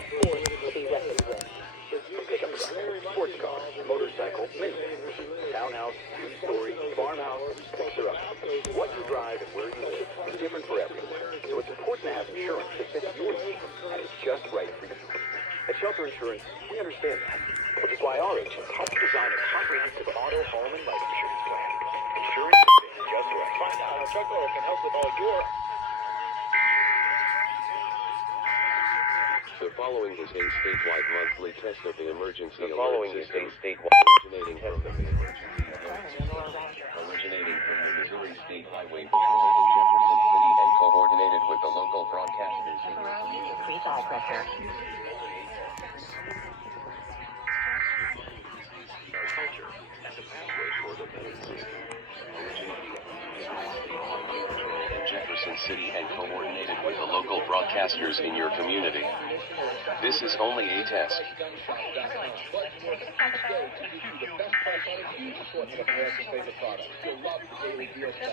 a force to be reckoned with. Pickup truck, sports car, motorcycle, minivan, townhouse, two-story, farmhouse, fixer-up. What you drive and where you live is different for everyone. So it's important to have insurance that fits your needs and is just right for you. At Shelter Insurance, we understand that, which is why our agents help design a comprehensive auto, home, and life insurance plan. Insurance that fits just right. Find out how Chuck Oil can help with all your... The following is a statewide monthly test of the emergency The alert following is system, a statewide originating test from of the emergency alert system. originating from the Missouri State Highway Patrol in Jefferson City and coordinated with the local broadcasters in your community. Increase eye pressure. Our culture and the pathway toward a better system. Originating from the Missouri State Highway Patrol in Jefferson City and coordinated with the local broadcasters in your community. This is only a test.